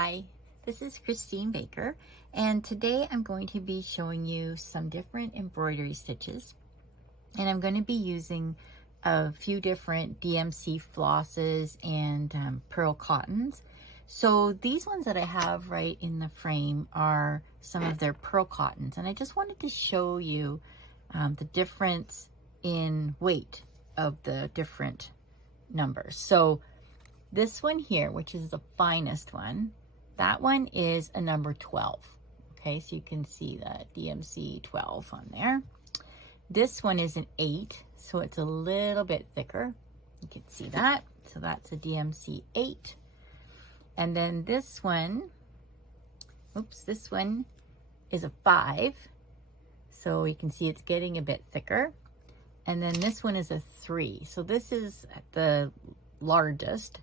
Hi, this is Christine Baker, and today I'm going to be showing you some different embroidery stitches, and I'm going to be using a few different DMC flosses and pearl cottons. So these ones that I have right in the frame are some of their pearl cottons, and I just wanted to show you the difference in weight of the different numbers. So this one here, which is the finest one, that one is a number 12. Okay, so you can see the DMC 12 on there. This one is an 8, so it's a little bit thicker. You can see that. So that's a DMC 8. And then this one, this one is a 5. So you can see it's getting a bit thicker. And then this one is a 3. So this is the largest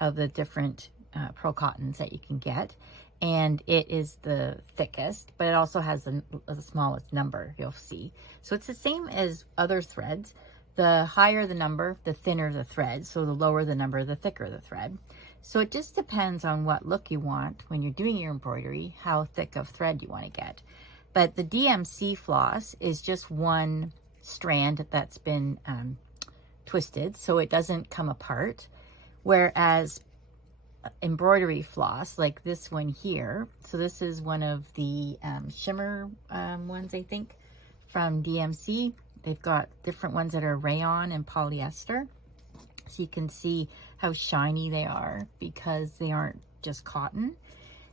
of the different pearl cottons that you can get, and it is the thickest, but it also has the smallest number, you'll see. So it's the same as other threads. The higher the number, the thinner the thread. So the lower the number, the thicker the thread. So it just depends on what look you want when you're doing your embroidery, how thick of thread you want to get. But the DMC floss is just one strand that's been twisted, so it doesn't come apart. Whereas embroidery floss, like this one here, so this is one of the shimmer ones, I think, from DMC. They've got different ones that are rayon and polyester. So you can see how shiny they are because they aren't just cotton.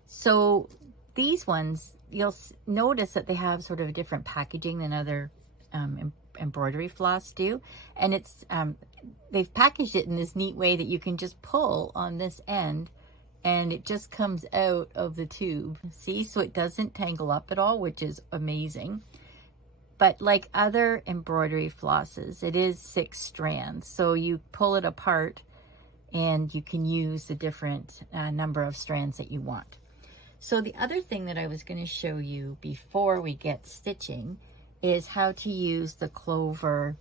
So these ones, you'll notice that they have sort of a different packaging than other embroidery floss do, and it's they've packaged it in this neat way that you can just pull on this end and it just comes out of the tube. See, so it doesn't tangle up at all, which is amazing. But like other embroidery flosses, it is 6 strands, so you pull it apart and you can use the different number of strands that you want. So the other thing that I was going to show you before we get stitching is how to use the Clover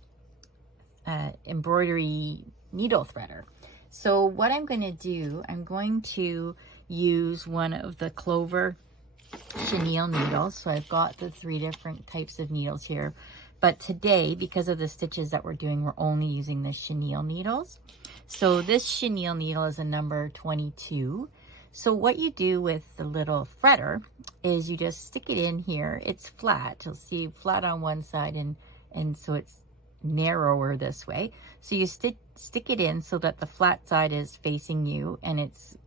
embroidery needle threader. So what I'm going to do, I'm going to use one of the Clover chenille needles. So I've got the 3 different types of needles here. But today, because of the stitches that we're doing, we're only using the chenille needles. So this chenille needle is a number 22. So what you do with the little threader is you just stick it in here. It's flat. You'll see flat on one side, and so it's narrower this way. So you stick it in so that the flat side is facing you and it's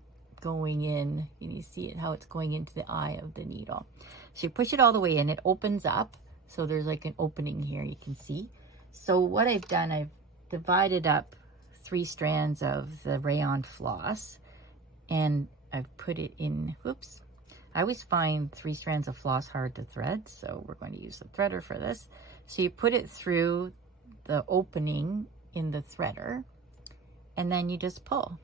going in. And you see it, how it's going into the eye of the needle. So you push it all the way in. It opens up. So there's like an opening here, you can see. So what I've done, I've divided up 3 strands of the rayon floss, and I've put it in, whoops. I always find 3 strands of floss hard to thread, so we're going to use the threader for this. So you put it through the opening in the threader, and then you just pull.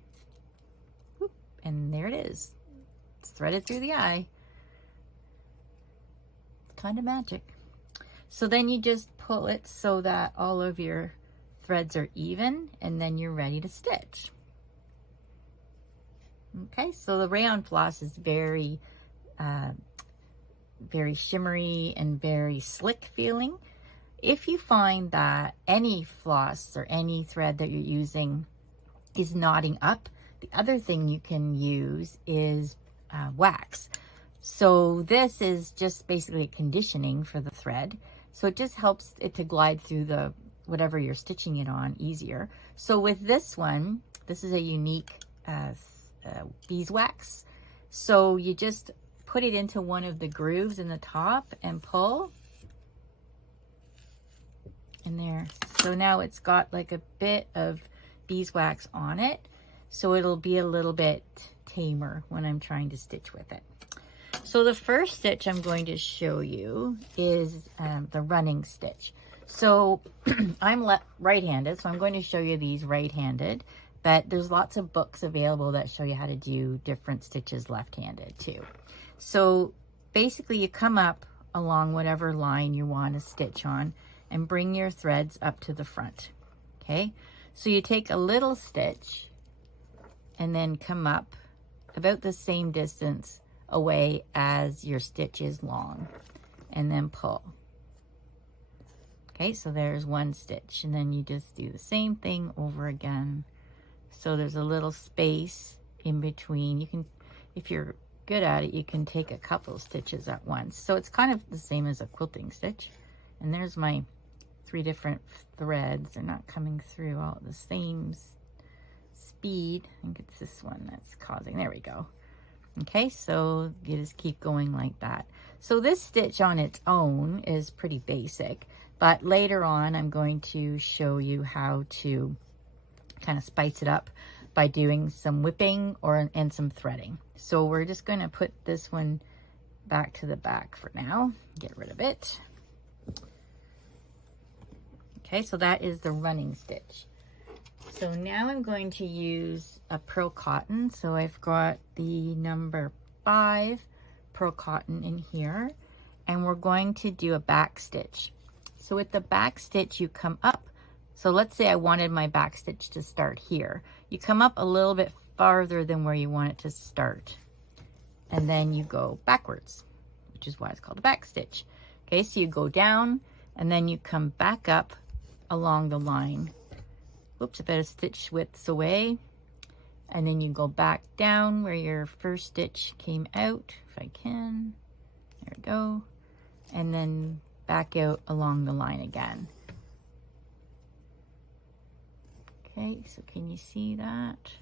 Whoop, and there it is. It's threaded through the eye. It's kind of magic. So then you just pull it so that all of your threads are even, and then you're ready to stitch. Okay, so the rayon floss is very shimmery and very slick feeling. If you find that any floss or any thread that you're using is knotting up, the other thing you can use is wax. So this is just basically conditioning for the thread. So it just helps it to glide through the whatever you're stitching it on easier. So with this one, this is a unique beeswax. So you just put it into one of the grooves in the top and pull. And there. So now it's got like a bit of beeswax on it. So it'll be a little bit tamer when I'm trying to stitch with it. So the first stitch I'm going to show you is the running stitch. So I'm right-handed, so I'm going to show you these right-handed, but there's lots of books available that show you how to do different stitches left-handed too. So basically you come up along whatever line you want to stitch on and bring your threads up to the front. Okay, so you take a little stitch and then come up about the same distance away as your stitch is long, and then pull. Okay, so there's one stitch, and then you just do the same thing over again. So there's a little space in between. You can, if you're good at it, you can take a couple stitches at once. So it's kind of the same as a quilting stitch. And there's my 3 different threads. They're not coming through all at the same speed. I think it's this one that's causing, there we go. Okay, so you just keep going like that. So this stitch on its own is pretty basic, but later on I'm going to show you how to kind of spice it up by doing some whipping and some threading. So we're just going to put this one back to the back for now. Get rid of it. Okay, so that is the running stitch. So now I'm going to use a pearl cotton. So I've got the number 5 pearl cotton in here, and we're going to do a back stitch. So with the back stitch, you come up. So let's say I wanted my back stitch to start here. You come up a little bit farther than where you want it to start, and then you go backwards, which is why it's called a back stitch. Okay, so you go down and then you come back up along the line. Oops, about a stitch widths away, and then you go back down where your first stitch came out, if I can. There we go. And then back out along the line again. Okay, so can you see that?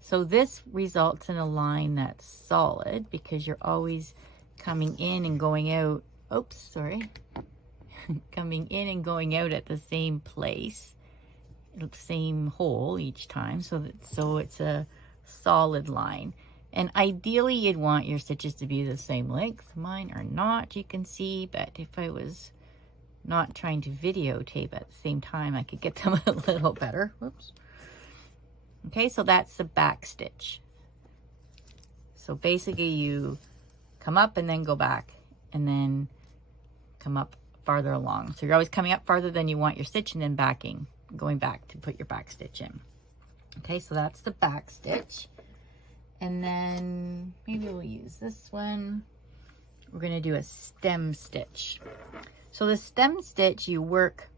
So this results in a line that's solid because you're always coming in and going out. Oops, sorry. Coming in and going out at the same place, same hole each time, so it's a solid line. And ideally you'd want your stitches to be the same length. Mine are not, you can see, but if I was not trying to videotape at the same time, I could get them a little better. Whoops. Okay, so that's the back stitch. So basically you come up and then go back and then come up farther along. So you're always coming up farther than you want your stitch and then going back to put your back stitch in. Okay, so that's the back stitch. And then maybe we'll use this one. We're going to do a stem stitch. So the stem stitch, you work,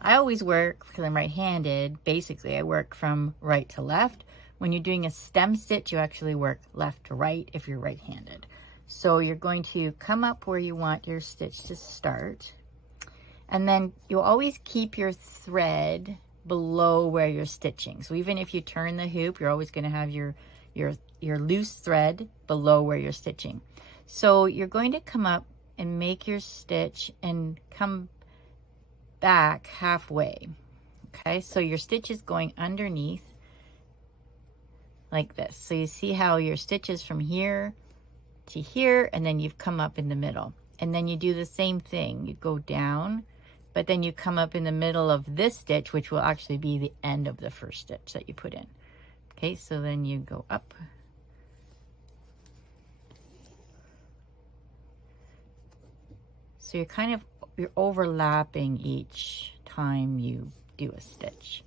I always work, because I'm right-handed, basically I work from right to left. When you're doing a stem stitch, you actually work left to right if you're right-handed. So you're going to come up where you want your stitch to start. And then you'll always keep your thread below where you're stitching. So even if you turn the hoop, you're always going to have your loose thread below where you're stitching. So you're going to come up and make your stitch and come back halfway. Okay, so your stitch is going underneath like this. So you see how your stitch is from here to here, and then you've come up in the middle. And then you do the same thing. You go down, but then you come up in the middle of this stitch, which will actually be the end of the first stitch that you put in. Okay, so then you go up. So you're overlapping each time you do a stitch.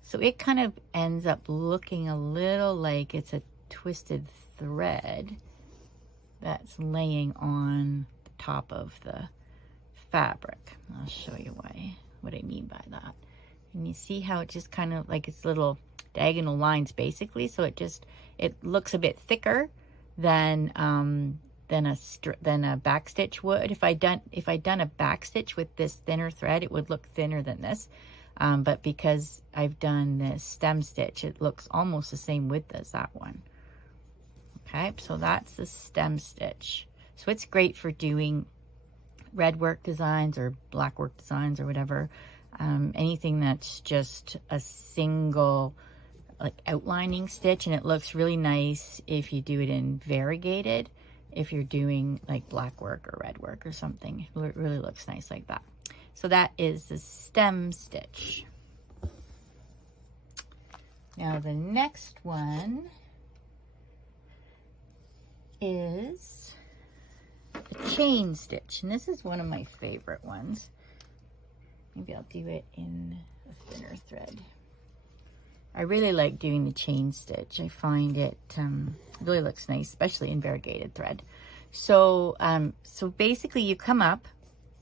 So it kind of ends up looking a little like it's a twisted thread that's laying on the top of the fabric. I'll show you what I mean by that. And you see how it just kind of like it's little diagonal lines basically. So it looks a bit thicker than a back stitch would. If I'd done a back stitch with this thinner thread, it would look thinner than this. But because I've done this stem stitch, it looks almost the same width as that one. Okay, so that's the stem stitch. So it's great for doing red work designs or black work designs or whatever. Anything that's just a single like outlining stitch, and it looks really nice if you do it in variegated. If you're doing like black work or red work or something, it really looks nice like that. So that is the stem stitch. Now the next one is a chain stitch, and this is one of my favorite ones. Maybe I'll do it in a thinner thread. I really like doing the chain stitch. I find it really looks nice, especially in variegated thread. So, so basically you come up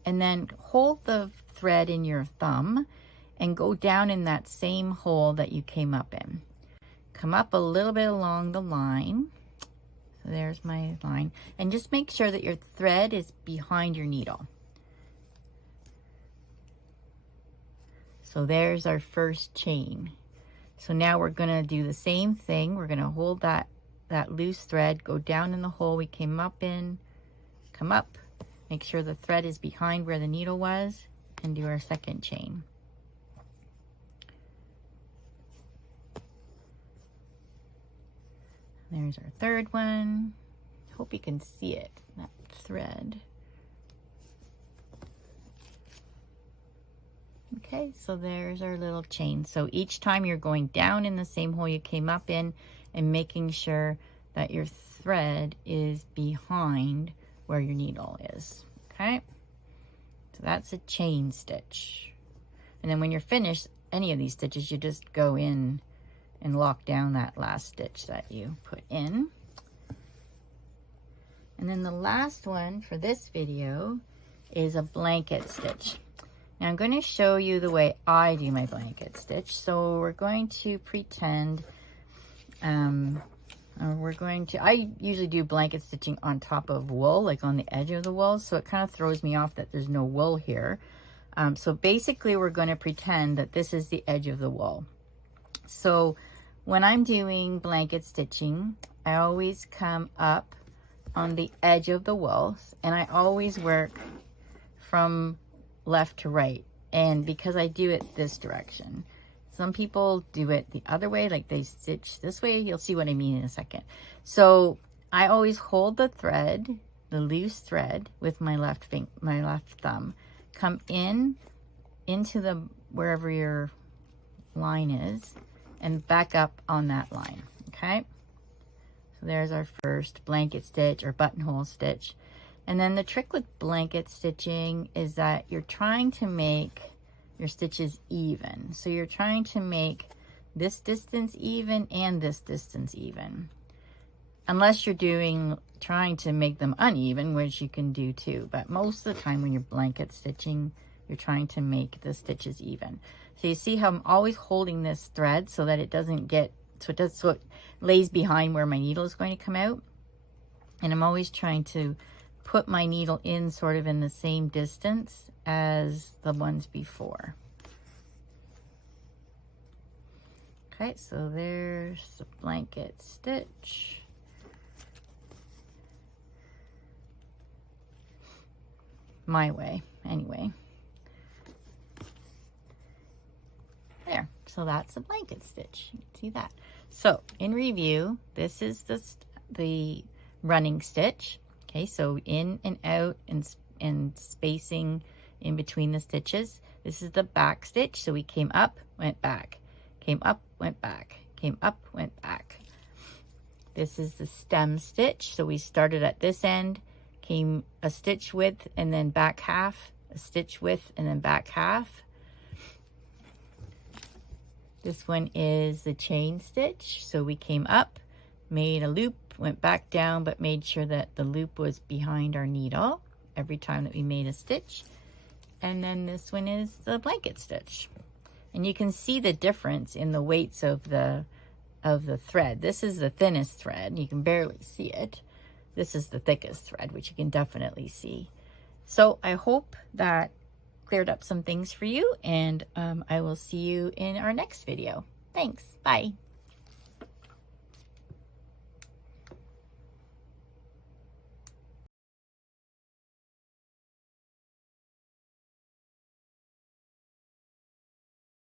and then hold the thread in your thumb and go down in that same hole that you came up in. Come up a little bit along the line. So there's my line. And just make sure that your thread is behind your needle. So there's our first chain. So now we're gonna do the same thing. We're gonna hold that loose thread, go down in the hole we came up in, come up, make sure the thread is behind where the needle was, and do our second chain. There's our third one. Hope you can see it, that thread. Okay, so there's our little chain. So each time you're going down in the same hole you came up in and making sure that your thread is behind where your needle is, okay? So that's a chain stitch. And then when you're finished any of these stitches, you just go in and lock down that last stitch that you put in. And then the last one for this video is a blanket stitch. Now I'm going to show you the way I do my blanket stitch. So we're going to pretend, I usually do blanket stitching on top of wool, like on the edge of the wool. So it kind of throws me off that there's no wool here. So basically we're going to pretend that this is the edge of the wool. So when I'm doing blanket stitching, I always come up on the edge of the wool, and I always work from left to right. And because I do it this direction, some people do it the other way, like they stitch this way. You'll see what I mean in a second. So I always hold the thread, the loose thread, with my left thumb, come into the wherever your line is, and back up on that line. Okay, so there's our first blanket stitch or buttonhole stitch. And then the trick with blanket stitching is that you're trying to make your stitches even. So you're trying to make this distance even and this distance even. Unless you're trying to make them uneven, which you can do too. But most of the time when you're blanket stitching, you're trying to make the stitches even. So you see how I'm always holding this thread so that it doesn't get, so it lays behind where my needle is going to come out. And I'm always trying to put my needle in sort of in the same distance as the ones before. Okay, so there's the blanket stitch. My way, anyway. There, so that's a blanket stitch. You can see that. So in review, this is the running stitch. Okay, so in and out and spacing in between the stitches. This is the back stitch. So we came up, went back, came up, went back, came up, went back. This is the stem stitch. So we started at this end, came a stitch width and then back half, a stitch width and then back half. This one is the chain stitch. So we came up, made a loop, went back down, but made sure that the loop was behind our needle every time that we made a stitch. And then this one is the blanket stitch. And you can see the difference in the weights of the thread. This is the thinnest thread. You can barely see it. This is the thickest thread, which you can definitely see. So I hope that cleared up some things for you, and I will see you in our next video. Thanks. Bye.